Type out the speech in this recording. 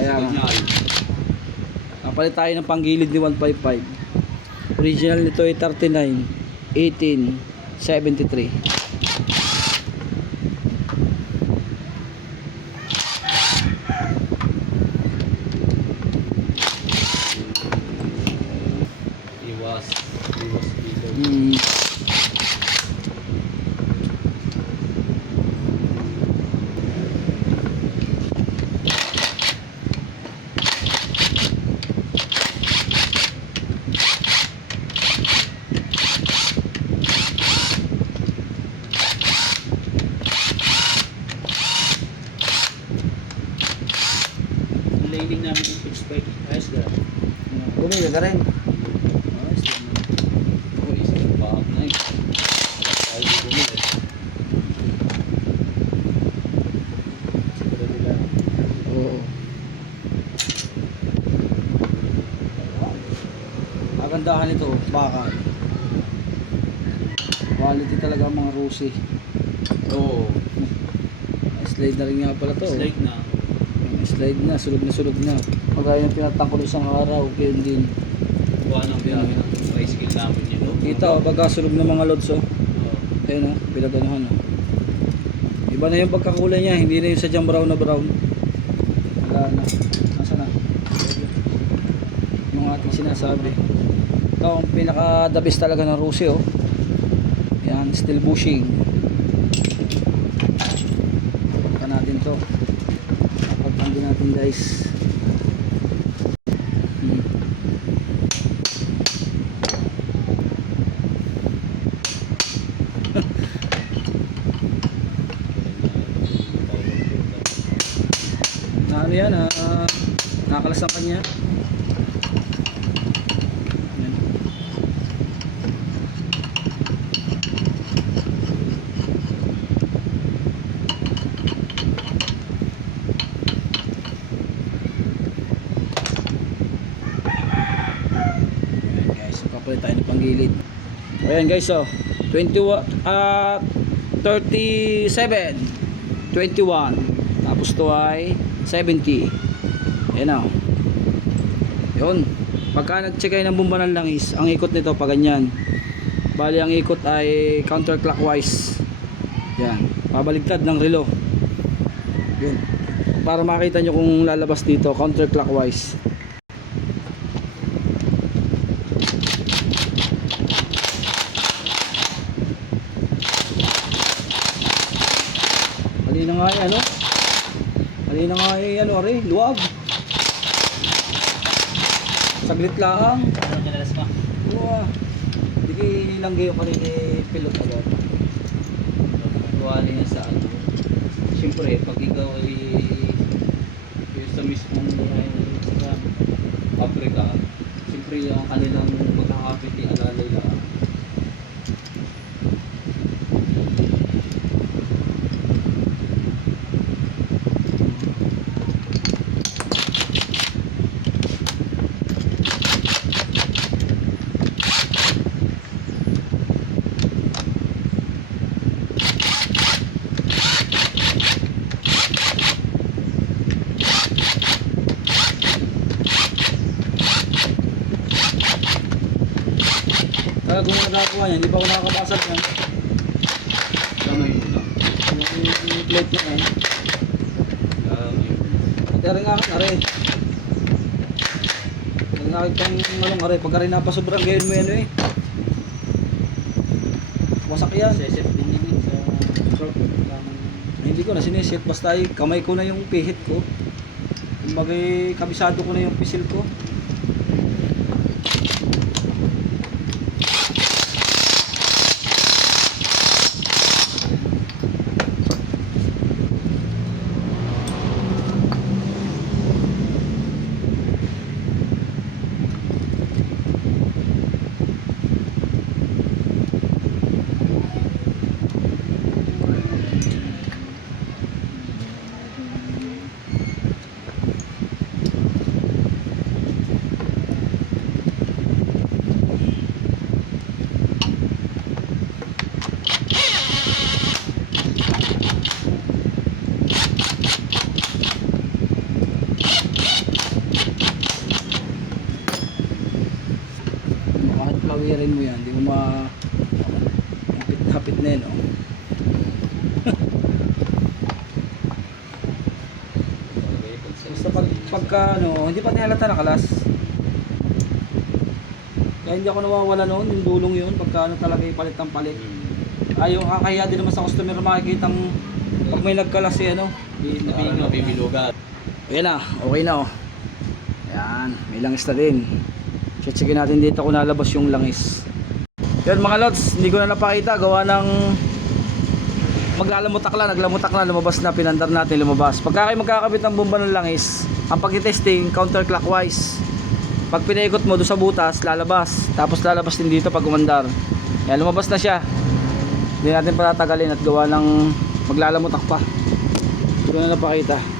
Kaya nga. Kapalit tayo ng panggilid ni 155. Original nito ay 39 1873. Iwas dito. Laning namin yung pitch bike. Ayos ka. Bumili ka rin. Ayos ka. Oo, isang paak na eh. Tayo di bumili. Siguro nila. Oo. Kagandahan ito, bakal. Quality talaga ang mga Rusi. Oo. Slide na rin nga pala to. Slide na. Slide na, sulog na. Magaya yung tinatangko ng isang araw, kaya din. Kuha ng biyahe ng tricycle namin yun. No? Kita, baga sulog ng mga loads, oh. Oo. Ayun, oh, pinaganohan, oh. Iba na yung pagkakulay niya, hindi na yung sadyang brown na brown. Wala na. Nasa na? Yung ating sinasabi. Ito, ang pinaka-the best talaga ng Rusi, oh. Yan, steel bushing. Pagka natin to. Pagpangin natin, guys. Na ano yan, nakakalas ang kanya. Yan. Ayan guys, so kapalit tayo ng panggilid. Ayan guys, so 37 21 tapos to ay 70. Ayan o. Yun. Pagka nag-check kayo ng bomba ng langis, ang ikot nito pa ganyan. Bali ang ikot ay counterclockwise. Yan. Pabaligtad ng relo. Yun. Para makita nyo kung lalabas dito, counterclockwise. Halina nga yan, no? Halina nga yan, ano, are, luwag. Saglit lang. Ano kinalas pa? Oo, hindi langgayo pa rin pilot agad. Kuha niya sa ano. Siyempre, pag ikaw ay yung sa mismong sa Africa, siyempre yung kanilang magkakapit alalay lang. Kaya kung nagagawa niya, hindi pa ako nakakabasag yan. Kamay mo lang. Yung plate na yan. Kamay mo. Pati rin nga, are. Pag nakikang malong, are, pagka rin napasobrang gayon mo yan, eh. Wasak yan. Seset din yun sa short. Hindi ko na sinisit, basta ay kamay ko na yung pihit ko. Kumbaga kabisado ko na yung pisil ko. tawirin mo yan, hindi mo hapit na yun, oh. Basta pagka ano, hindi pa nihalata nakalas. Kaya hindi ako nawawala noon, yung dulong yun, pagka ano talaga yung palit ng palit. Ayaw, kakahiya din naman sa customer makikita pag may nagkalas eh, ano. Nabibilugan. Ayan na, okay na, oh. Ayan, may langis na din. Check natin dito kung nalabas yung langis. Yan mga lods, hindi ko na napakita, gawa ng maglalamutak lang, naglamutak na, lumabas na, pinandar natin, lumabas. Pagka kayo magkakabit ng bomba ng langis, ang pag-testing counterclockwise. Pag pinaikot mo doon sa butas, lalabas. Tapos lalabas din dito pag umandar. Yan, lumabas na siya. Hindi natin patatagalin at gawa ng maglalamutak pa. Hindi ko na napakita.